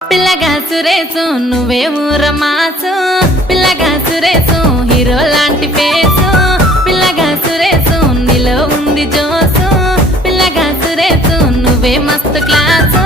పిల్లగా సురేసు నువ్వే ఊరమాసు, పిల్లగా సురేసు హీరో లాంటి ఫేసు, పిల్లగా సురేసు నీలో ఉంది జోసు, పిల్లగా సురేసు నువ్వే మస్తు క్లాసు.